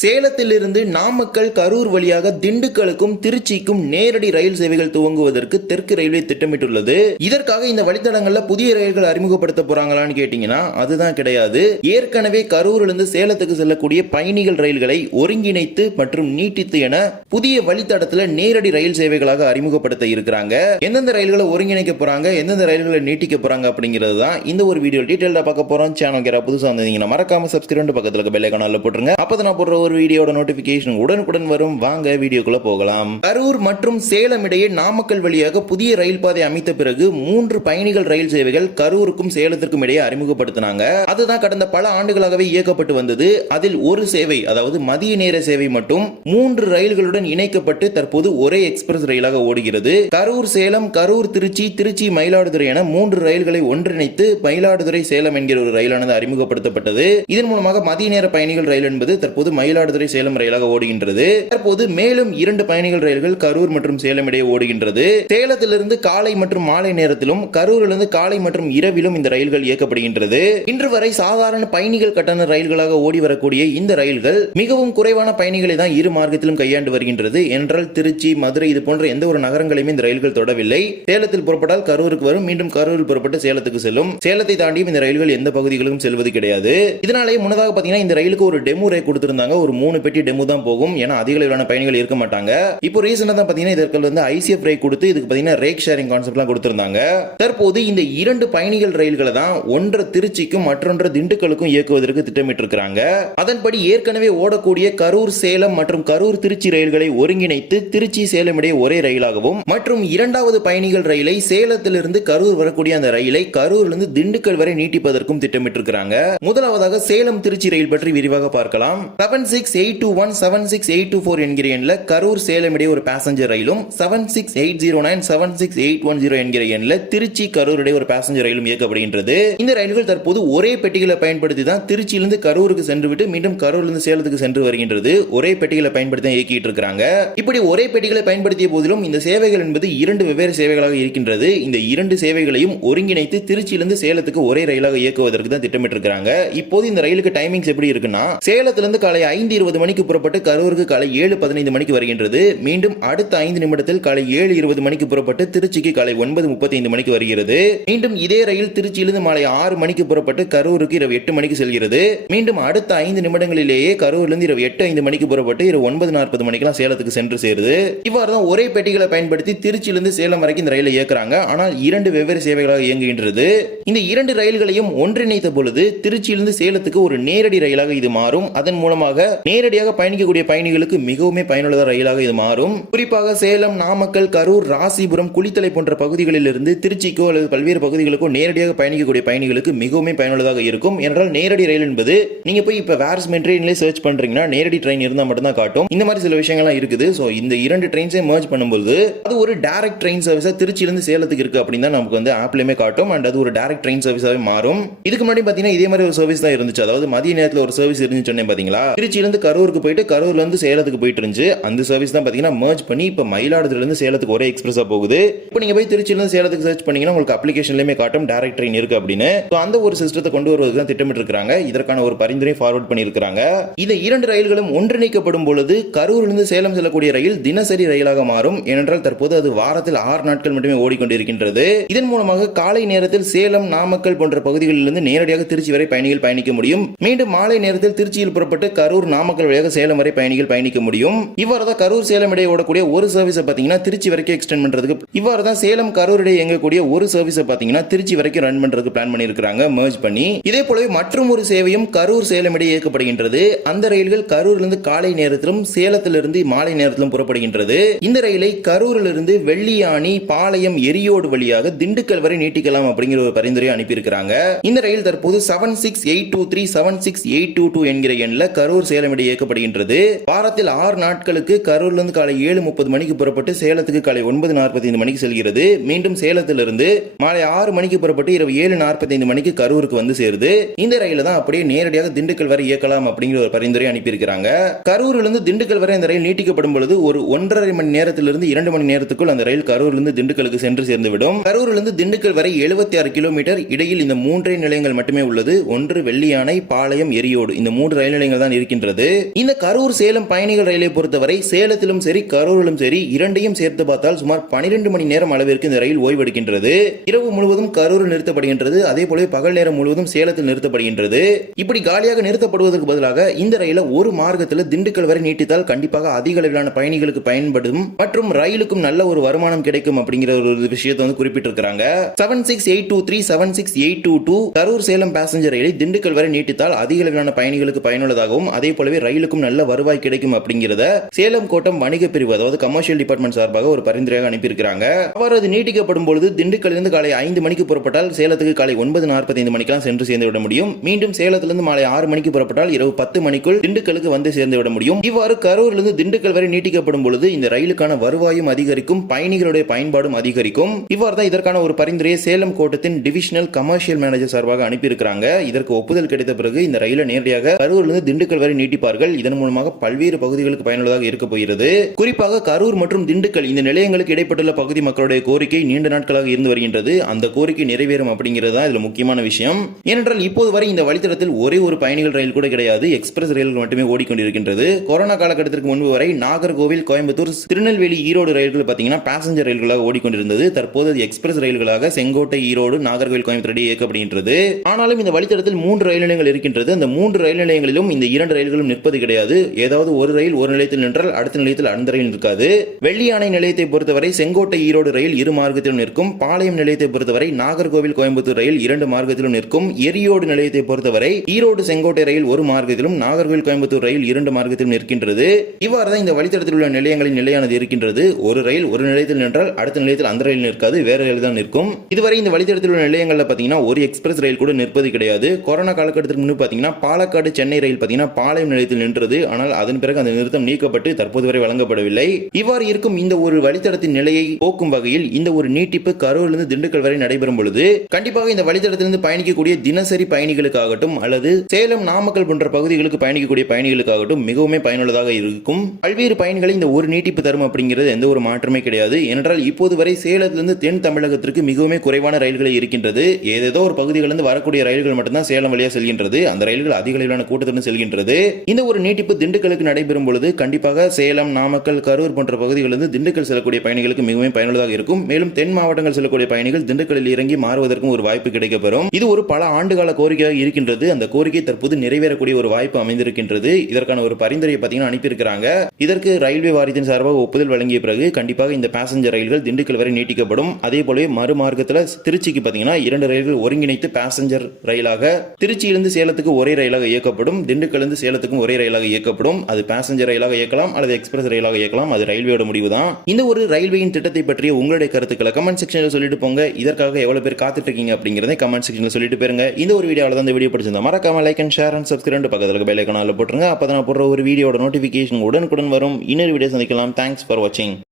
சேலத்திலிருந்து நாமக்கல் கரூர் வழியாக திண்டுக்கலுக்கும் திருச்சிக்கும் நேரடி ரயில் சேவைகள் துவங்குவதற்கு தெற்கு ரயில்வே திட்டமிட்டுள்ளது. இதற்காக இந்த வழித்தடங்கள்ல புதிய ரயில்கள் அறிமுகப்படுத்த போறாங்களான்னு கேட்டீங்கன்னா அதுதான் கிடையாது. ஏற்கனவே கரூரிலிருந்து சேலத்துக்கு செல்லக்கூடிய பயணிகள் ரயில்களை ஒருங்கிணைத்து மற்றும் நீட்டித்து என புதிய வழித்தடத்துல நேரடி ரயில் சேவைகளாக அறிமுகப்படுத்த இருக்கிறாங்க. எந்தெந்த ரயில்களை ஒருங்கிணைக்க போறாங்க எந்தெந்த ரயில்களை நீட்டிக்க போறாங்க அப்படிங்கிறது தான் இந்த ஒரு வீடியோ டீட்டெயிலாக பார்க்க போறோம். சேனல் கேரா புதுசா மறக்காம சப்ஸ்கிரைப் பக்கத்தில் இருக்க பெல் போட்டுருங்க. அப்பதான் நான் போடுற ஒரு வீடியோட நோட்டிபிகேஷன் உடனுக்குடன் வரும். வாங்க வீடியோக்குள்ள போகலாம். கரூர் மற்றும் சேலம் இடையே நாமக்கல் வழியாக புதிய ரயில் பாதை அமைத்த பிறகு மூன்று பயணிகள் ரயில் சேவைகள் கரூருக்கும் சேலத்திற்கும் இடையே அறிமுகப்படுத்தினாங்க. அதுதான் கடந்த பல ஆண்டுகளாகவே இயக்கப்பட்டு வந்தது. அதில் ஒரு சேவை அதாவது மதிய நேர சேவை மட்டும் மூன்று ரயில்களுடன் இணைக்கப்பட்டு தற்போது ஒரே எக்ஸ்பிரஸ் ரயிலாக ஓடுகிறது. கரூர் சேலம் கரூர் திருச்சி திருச்சி மயிலாடுதுறை என மூன்று ரயில்களை ஒன்றிணைத்து மயிலாடுதுறை சேலம் என்கிற ஒரு ரயிலானது அறிமுகப்படுத்தப்பட்டது. இதன் மூலமாக மதிய நேர பயணிகள் ரயில் என்பது தற்போது மயிலாடுதுறை சேலம் ரயிலாக ஓடுகின்றது. தற்போது மேலும் இரண்டு பயணிகள் ரயில்கள் கரூர் மற்றும் சேலம் இடையே ஓடுகின்றது. சேலத்திலிருந்து காலை மற்றும் மாலை நேரத்திலும் கரூரிலிருந்து காலை மற்றும் இரவிலும் இந்த ரயில்கள் இயக்கப்படுகின்றது. இன்று வரை சாதாரண பயணிகள் கட்டண ரயில்களாக ஓடி வரக்கூடிய இந்த ரயில்கள் மிகவும் குறைவான பயணிகளை தான் இரு மார்க்கத்திலும் கையாண்டு வருகின்றது. என்றால் திருச்சி மதுரை இது போன்ற எந்த ஒரு நகரங்களையுமே இந்த ரயில்கள் தொடவில்லை. சேலத்தில் புறப்பட்டால் கரூருக்கு வரும். மீண்டும் கரூரில் புறப்பட்டு சேலத்துக்கு செல்லும். சேலத்தை தாண்டியும் இந்த ரயில்கள் எந்த பகுதிகளிலும் செல்வது கிடையாது. இதனாலேயே முன்னதாக பாத்தீங்கன்னா இந்த ரயிலுக்கு ஒரு டெமோ ரே கொடுத்திருந்தாங்க. ஒரு மூணு பெட்டி டெமோ தான் போகும். ஏன்னா அதிக அளவிலான பயணிகள் இருக்க மாட்டாங்க. இப்போ ரீசெண்டா தான் பாத்தீங்கன்னா இதற்கு வந்து ஐசிஎஃப் ரேக் கொடுத்து இதுக்கு பாத்தீங்கன்னா ரேக் ஷேரிங் கான்செப்ட்லாம் கொடுத்திருந்தாங்க. தற்போது இந்த இரண்டு பயணிகள் ரயில்களை தான் ஒன்று திருச்சிக்கும் மற்றொன்று திண்டுக்கலுக்கும் இயக்குவதற்கு திட்டமிட்டிருக்கிறாங்க. அதன்படி ஏற்கனவே ஓடக்கூடிய கரூர் சேலம் மற்றும் கரூர் திருச்சி ரயில்களை ஒருங்கிணைத்து திருச்சி சேலம் இடையே ஒரே ரயிலாகவும் மற்றும் இரண்டாவது பயணிகள் ரயிலை சேலத்திலிருந்து கரூர் வரக்கூடிய அந்த ரயிலை கரூரிலிருந்து திண்டுக்கல் வரை நீட்டிப்பதற்கும் திட்டமிட்டிருக்கிறாங்க. முதலாவதாக சேலம் திருச்சி ரயில் பற்றி விரிவாக பார்க்கலாம். Seven six eight two one seven six eight two four என்கிற எண்ணில் கரூர் சேலம் இடையே ஒரு பேசஞ்சர் ரயிலும் seven six eight zero nine seven six eight one zero என்கிற எண்ணில் திருச்சி கரூர் இடையே ஒரு பேசஞ்சர் ரயிலும் இயக்கப்படுகின்றது. இந்த ரயில்கள் தற்போது ஒரே பெட்டிகளை பயன்படுத்தி தான் திருச்சியிலிருந்து கரூருக்கு சென்றுவிட்டு மீண்டும் கரூர்லேருந்து சேலத்துக்கு சென்று வருகின்றது. ஒரே பெட்டிகளை பயன்படுத்தி தான் இயக்கிட்டு இருக்காங்க இப்படி ஒரே பெட்டிகளை பயன்படுத்திய போதிலும் இந்த சேவைகள் என்பது இரண்டு வெவ்வேறு சேவைகளாக இருக்கின்றது. இந்த இரண்டு சேவைகளையும் ஒருங்கிணைத்து திருச்சியிலிருந்து சேலத்துக்கு ஒரே ரயிலாக இயக்குவதற்கு தான் திட்டமிட்டிருக்கிறாங்க. இப்போது இந்த ரயிலுக்கு டைமிங்ஸ் எப்படி இருக்குன்னா சேலத்திலிருந்து காலை ஐந்து இருபது மணிக்கு புறப்பட்டு கரூருக்கு காலை ஏழு பதினைந்து மணிக்கு வருகின்றது. மீண்டும் அடுத்த ஐந்து நிமிடத்தில் காலை ஏழு இருபது மணிக்கு புறப்பட்டு திருச்சிக்கு காலை ஒன்பது முப்பத்தைந்து மணிக்கு வருகிறது. மீண்டும் இதே ரயில் திருச்சியிலிருந்து மாலை ஆறு மணிக்கு புறப்பட்டு கரூருக்கு இரவு எட்டு மணிக்கு செல்கிறது. மீண்டும் அடுத்த ஐந்து நிமிடங்களிலேயே கரூரிலிருந்து இரவு எட்டு ஐந்து மணிக்கு புறப்பட்டு இரவு ஒன்பது நாற்பது மணிக்கெல்லாம் சேலத்துக்கு சென்று சேருது. இவ்வாறு தான் ஒரே பெட்டிகளை பயன்படுத்தி திருச்சியிலிருந்து சேலம் வரைக்கும் இந்த ரயிலை இயக்குறாங்க. ஆனால் இரண்டு வெவ்வேறு சேவைகளாக இயங்குகின்றது. இந்த இரண்டு ரயில்களையும் ஒன்றிணைத்த பொழுது திருச்சியிலிருந்து சேலத்துக்கு ஒரு நேரடி ரயிலாக இது மாறும். அதன் மூலமாக நேரடியாக பயணிக்கக்கூடிய பயணிகளுக்கு மிகவுமே பயனுள்ள ரயிலாக இது மாறும். குறிப்பாக சேலம் நாமக்கல் கரூர் ராசிபுரம் குளித்தலை போன்ற பகுதிகளில் இருந்து திருச்சிக்கோ அல்லது பல்வேறு பகுதிகளுக்கோ நேரடியாக பயணிக்கக்கூடிய பயணிகளுக்கு மிகவுமே பயனுள்ளதாக இருக்கும். என்றால் நேரடி ரயில் என்பது நீங்க போய் இப்ப வேர்ஸ் மெட்ரேன்ல சர்ச் பண்றீங்கன்னா நேரடி ட்ரெயின் இருந்தா மட்டும்தான் காட்டும். இந்த மாதிரி சில விஷயங்கள்லாம் இருக்குது. ஸோ இந்த இரண்டு ட்ரெயின்ஸே மர்ஜ் பண்ணும்போது அது ஒரு டைரக்ட் ட்ரெயின் சர்வீஸா திருச்சியிலிருந்து சேலத்துக்கு இருக்கு அப்படின்னு தான் நமக்கு வந்து ஆப்லயுமே காட்டும். அண்ட் அது ஒரு டைரக்ட் ட்ரெயின் சர்வீஸாவே மாறும். இதுக்கு முன்னாடி பாத்தீங்கன்னா இதே மாதிரி ஒரு சர்வீஸ் தான் இருந்துச்சு. அதாவது மதிய நேரத்தில் ஒரு சர்வீஸ் இருந்துச்சு சொன்னேன் பாத்தீங்களா? திருச்சியிலேருந்து கரூருக்கு போயிட்டு கரூர்லேருந்து சேலத்துக்கு போயிட்டு இருந்துச்சு. அந்த சர்வீஸ் தான் பார்த்தீங்கன்னா மர்ஜ் பண்ணி இப்போ மயிலாடுதுறையிலேருந்து சேலத்துக்கு ஒரே எக்ஸ்பிரஸாக போகுது. இப்போ நீங்கள் போய் திருச்சியிலேருந்து சேலத்துக்கு சர்ச் பண்ணீங்கன்னா உங்களுக்கு அப்ளிகேஷன்லேயுமே காட்டும் டேரக்ட் ட்ரெயின் இருக்குது அப்படின்னு. So, அந்த ஒரு சிஸ்டத்தை கொண்டு வருவதுக்கு தான் திட்டமிட்டுருக்காங்க இதற்கான ஒரு பரிந்துரை ஃபார்வர்ட் பண்ணியிருக்காங்க இந்த இரண்டு ரயில்களும் ஒன்றிணைக்கப்படும் பொழுது கரூரிலிருந்து சேலம் செல்லக்கூடிய ரயில் தினசரி ரயிலாக மாறும். ஏனென்றால் தற்போது அது வாரத்தில் ஆறு நாட்கள் மட்டுமே ஓடிக்கொண்டிருக்கின்றது. இதன் மூலமாக காலை நேரத்தில் சேலம் நாமக்கல் போன்ற பகுதிகளிலிருந்து நேரடியாக திருச்சி வரை பயணிகள் பயணிக்க முடியும். மீண்டும் மாலை நேரத்தில் திருச்சியில் புறப்பட்டு கரூர் நாமக்கல் வழியாக சேலம் வரை பயணிகள் பயணிக்க முடியும். இவ்வாறு தான் கரூர் சேலம் இடையே ஓடக்கூடிய ஒரு சர்வீஸை பார்த்தீங்கன்னா திருச்சி வரைக்கும் எக்ஸ்டெண்ட் பண்றதுக்கு இவ்வாறு தான் சேலம் கரூர் இடையே இயங்கக்கூடிய ஒரு சர்வீஸை பார்த்தீங்கன்னா திருச்சி வரைக்கும் ரன் பண்றதுக்கு பிளான் பண்ணியிருக்காங்க மர்ஜ் பண்ணி. இதே போலவே மற்றும் ஒரு சேவையும் கரூர் சேலம் இடையே இயக்கப்படுகின்றது. அந்த ரயில்கள் கரூரிலிருந்து காலை நேரத்திலும் சேலத்திலிருந்து மாலை நேரத்திலும் புறப்படுகின்றது. இந்த ரயிலை கரூரிலிருந்து வெள்ளியாணி பாளையம் எரியோடு வழியாக திண்டுக்கல் வரை நீட்டிக்கலாம் அப்படிங்கிற ஒரு பரிந்துரை அனுப்பியிருக்கிறாங்க. இந்த ரயில் தற்போது seven six eight two three seven six eight two two என்கிற எண்ணில் கரூர் சேலம் சேலம் இடையே இயக்கப்படுகின்றது. வாரத்தில் ஆறு நாட்களுக்கு கரூர்லிருந்து காலை ஏழு முப்பது மணிக்கு புறப்பட்டு சேலத்துக்கு காலை ஒன்பது நாற்பத்தைந்து மணிக்கு செல்கிறது. மீண்டும் சேலத்திலிருந்து மாலை ஆறு மணிக்கு புறப்பட்டு இரவு ஏழு நாற்பத்தைந்து மணிக்கு கரூருக்கு வந்து சேருது. இந்த ரயில தான் அப்படியே நேரடியாக திண்டுக்கல் வரை இயக்கலாம் அப்படிங்கிற ஒரு பரிந்துரை அனுப்பியிருக்கிறாங்க. கரூரிலிருந்து திண்டுக்கல் வரை இந்த ரயில் நீட்டிக்கப்படும் பொழுது ஒரு ஒன்றரை மணி நேரத்திலிருந்து இரண்டு மணி நேரத்துக்குள் அந்த ரயில் கரூரிலிருந்து திண்டுக்கலுக்கு சென்று சேர்ந்துவிடும். கரூரிலிருந்து திண்டுக்கல் வரை எழுபத்தி ஆறு கிலோமீட்டர் இடையில் இந்த மூன்றே நிலையங்கள் மட்டுமே உள்ளது. ஒன்று வெள்ளியானை பாளையம் எரியோடு இந்த மூன்று ரயில் நிலையங்கள் தான் இருக்கின்றது வருகின்றது. இந்த கரூர் சேலம் பயணிகள் ரயிலை பொறுத்தவரை சேலத்திலும் சரி கரூரிலும் சரி இரண்டையும் சேர்த்து பார்த்தால் சுமார் 12 மணி நேரம் அளவிற்கு இந்த ரயில் ஓய்வெடுக்கின்றது. இரவு முழுவதும் கரூரில் நிறுத்தப்படுகின்றது. அதே போலவே பகல் நேரம் முழுவதும் சேலத்தில் நிறுத்தப்படுகின்றது. இப்படி காலியாக நிறுத்தப்படுவதற்கு பதிலாக இந்த ரயில ஒரு மார்க்கத்தில் திண்டுக்கல் வரை நீட்டித்தால் கண்டிப்பாக அதிக அளவிலான பயணிகளுக்கு பயன்படும் மற்றும் ரயிலுக்கும் நல்ல ஒரு வருமானம் கிடைக்கும் அப்படிங்கிற ஒரு விஷயத்தை வந்து குறிப்பிட்டிருக்கிறாங்க. Seven six eight two three seven six eight two two Karur Salem passenger ரயிலை திண்டுக்கல் வரை நீட்டித்தால் அதிக அளவிலான பயணிகளுக்கு பயனுள்ளதாகவும் அதே அதே போலவே ரயிலுக்கும் நல்ல வருவாய் கிடைக்கும் அப்படிங்கிறத சேலம் கோட்டம் வணிக பிரிவு அதாவது கமர்ஷியல் டிபார்ட்மெண்ட் சார்பாக ஒரு பரிந்துரையாக அனுப்பியிருக்கிறாங்க. அவர் அது நீட்டிக்கப்படும் பொழுது திண்டுக்கல்லிருந்து காலை ஐந்து மணிக்கு புறப்பட்டால் சேலத்துக்கு காலை ஒன்பது நாற்பத்தைந்து மணிக்கெல்லாம் சென்று சேர்ந்து விட முடியும். மீண்டும் சேலத்திலிருந்து மாலை ஆறு மணிக்கு புறப்பட்டால் இரவு பத்து மணிக்குள் திண்டுக்கலுக்கு வந்து சேர்ந்து விட முடியும். இவ்வாறு கரூரிலிருந்து திண்டுக்கல் வரை நீட்டிக்கப்படும் பொழுது இந்த ரயிலுக்கான வருவாயும் அதிகரிக்கும் பயணிகளுடைய பயன்பாடும் அதிகரிக்கும். இவ்வாறு தான் இதற்கான ஒரு பரிந்துரையை சேலம் கோட்டத்தின் டிவிஷனல் கமர்ஷியல் மேனேஜர் சார்பாக அனுப்பியிருக்கிறாங்க. இதற்கு ஒப்புதல் கிடைத்த பிறகு இந்த ரயிலை நேரடியாக கரூரிலிருந்து திண்டுக்கல் வரை நீட்டிப்பார்கள். இதன் மூலமாக பல்வேறு பகுதிகளுக்கு பயனுள்ளதாக இருக்க போகிறது. குறிப்பாக கரூர் மற்றும் திண்டுக்கல் இந்த நிலையங்களுக்கு இடைப்பட்டுள்ள பகுதி மக்களுடைய கோரிக்கை நீண்ட நாட்களாக இருந்து வருகின்றது. அந்த கோரிக்கை நிறைவேறும் அப்படிங்கிறது தான் இதுல முக்கியமான விஷயம். ஏனென்றால் இப்போது வரை இந்த வழித்தடத்தில் ஒரே ஒரு பயணிகள் ரயில் கூட கிடையாது. எக்ஸ்பிரஸ் ரயில்கள் மட்டுமே ஓடிக்கொண்டிருக்கின்றது. கொரோனா காலகட்டத்திற்கு முன்பு வரை நாகர்கோவில் கோயம்புத்தூர் திருநெல்வேலி ஈரோடு ரயில்கள் பார்த்தீங்கன்னா பேசஞ்சர் ரயில்களாக ஓடிக்கொண்டிருந்தது. தற்போது அது எக்ஸ்பிரஸ் ரயில்களாக செங்கோட்டை ஈரோடு நாகர்கோவில் கோயம்புத்தூர் இடையே இயக்கப்படுகின்றது. ஆனாலும் இந்த வழித்தடத்தில் மூன்று ரயில் நிலையங்கள் இருக்கின்றது. அந்த மூன்று ரயில் நிலையங்களிலும் இந்த இரண்டு ரயில் ரயில்களும் நிற்பது கிடையாது. ஏதாவது ஒரு ரயில் ஒரு நிலையத்தில் நின்றால் அடுத்த நிலையத்தில் அந்த ரயில் நிற்காது. வெள்ளியானை நிலையத்தை பொறுத்தவரை செங்கோட்டை ஈரோடு ரயில் இரு மார்க்கத்திலும் நிற்கும். பாளையம் நிலையத்தை பொறுத்தவரை நாகர்கோவில் கோயம்புத்தூர் ரயில் இரண்டு மார்க்கத்திலும் நிற்கும். எரியோடு நிலையத்தை பொறுத்தவரை ஈரோடு செங்கோட்டை ரயில் ஒரு மார்க்கத்திலும் நாகர்கோவில் கோயம்புத்தூர் ரயில் இரண்டு மார்க்கத்திலும் நிற்கின்றது. இவ்வாறு தான் இந்த வழித்தடத்தில் உள்ள நிலையங்களின் நிலையானது இருக்கின்றது. ஒரு ரயில் ஒரு நிலையத்தில் நின்றால் அடுத்த நிலையத்தில் அந்த ரயில் நிற்காது வேற ரயில் தான் நிற்கும். இதுவரை இந்த வழித்தடத்தில் உள்ள நிலையங்களில் பார்த்தீங்கன்னா ஒரு எக்ஸ்பிரஸ் ரயில் கூட நிற்பது கிடையாது. கொரோனா காலகட்டத்திற்கு முன்பு பார்த்தீங்கன்னா பாலக்காடு சென்னை ரயில் பார்த்தீங்கன்னா பாளையம் நிலையத்தில் நின்றது. ஆனால் அதன் பிறகு அந்த நிறுத்தம் நீக்கப்பட்டு தற்போது வரை வழங்கப்படவில்லை. இவ்வாறு இருக்கும் இந்த ஒரு வழித்தடத்தின் நிலையை போக்கும் வகையில் இந்த ஒரு நீட்டிப்பு கரூரிலிருந்து திண்டுக்கல் வரை நடைபெறும் பொழுது கண்டிப்பாக இந்த வழித்தடத்திலிருந்து பயணிக்கக்கூடிய தினசரி பயணிகளுக்காகட்டும் அல்லது சேலம் நாமக்கல் போன்ற பகுதிகளுக்கு பயணிக்கக்கூடிய பயணிகளுக்காகட்டும் மிகவும் பயனுள்ளதாக இருக்கும். பல்வேறு பயணிகளை இந்த ஒரு நீட்டிப்பு தரும் அப்படிங்கிறது எந்த ஒரு மாற்றமே கிடையாது. ஏனென்றால் இப்போது வரை சேலத்திலிருந்து தென் தமிழகத்திற்கு மிகவும் குறைவான ரயில்களை இருக்கின்றது. ஏதேதோ ஒரு பகுதிகளிலிருந்து வரக்கூடிய ரயில்கள் மட்டும்தான் சேலம் வழியாக செல்கின்றது. அந்த ரயில்கள் அதிக அளவிலான கூட்டத்துடன் செல்கின்றது. இந்த ஒரு நீட்டிப்பு திண்டுக்கலுக்கு நடைபெறும் பொழுது கண்டிப்பாக சேலம் நாமக்கல் கரூர் போன்ற பகுதிகளிலிருந்து திண்டுக்கல் செல்லக்கூடிய பயணிகளுக்கு மிகவும் பயனுள்ளதாக இருக்கும். மேலும் தென் மாவட்டங்கள் செல்லக்கூடிய பயணிகள் திண்டுக்கலில் இறங்கி மாறுவதற்கும் ஒரு வாய்ப்பு கிடைக்கப்பெறும். இது ஒரு பல ஆண்டுகால கோரிக்கையாக இருக்கின்றது. அந்த கோரிக்கை தற்போது நிறைவேறக்கூடிய ஒரு வாய்ப்பு அமைந்திருக்கின்றது. இதற்கான ஒரு பரிந்துரையை பார்த்தீங்கன்னா அனுப்பியிருக்கிறாங்க. இதற்கு ரயில்வே வாரியத்தின் சார்பாக ஒப்புதல் வழங்கிய பிறகு கண்டிப்பாக இந்த பேசஞ்சர் ரயில்கள் திண்டுக்கல் வரை நீட்டிக்கப்படும். அதே போலவே மறுமார்க்கத்தில் திருச்சிக்கு பார்த்தீங்கன்னா இரண்டு ரயில்கள் ஒருங்கிணைத்து பேசஞ்சர் ரயிலாக திருச்சியிலிருந்து சேலத்துக்கு ஒரே ரயிலாக இயக்கப்படும். திண்டுக்கல் இருந்து சேலம் இடத்துக்கும் ஒரே ரயிலாக இயக்கப்படும். அது பேசஞ்சர் ரயிலாக இயக்கலாம் அல்லது எக்ஸ்பிரஸ் ரயிலாக இயக்கலாம். அது ரயில்வேயோட முடிவு தான் இந்த ஒரு ரயில்வேயின் திட்டத்தை பற்றிய உங்களுடைய கருத்துக்களை கமெண்ட் செக்ஷனில் சொல்லிட்டு போங்க. இதற்காக எவ்வளவு பேர் காத்துட்டு இருக்கீங்க அப்படிங்கறதை கமெண்ட் செக்ஷனில் சொல்லிட்டு போயிருங்க. இந்த ஒரு வீடியோவில் தான் இந்த வீடியோ பிடிச்சிருந்தா மறக்காம like and share and subscribe பக்கத்தில் பெல் ஐக்கனால போட்டுருங்க. அப்போ நான் போடுற ஒரு வீடியோட நோட்டிஃபிகேஷன் உடனுக்குடன் வரும். இன்னொரு வீடியோ சந்திக்கலாம். தேங்க்ஸ் ஃபார் வாட்சிங்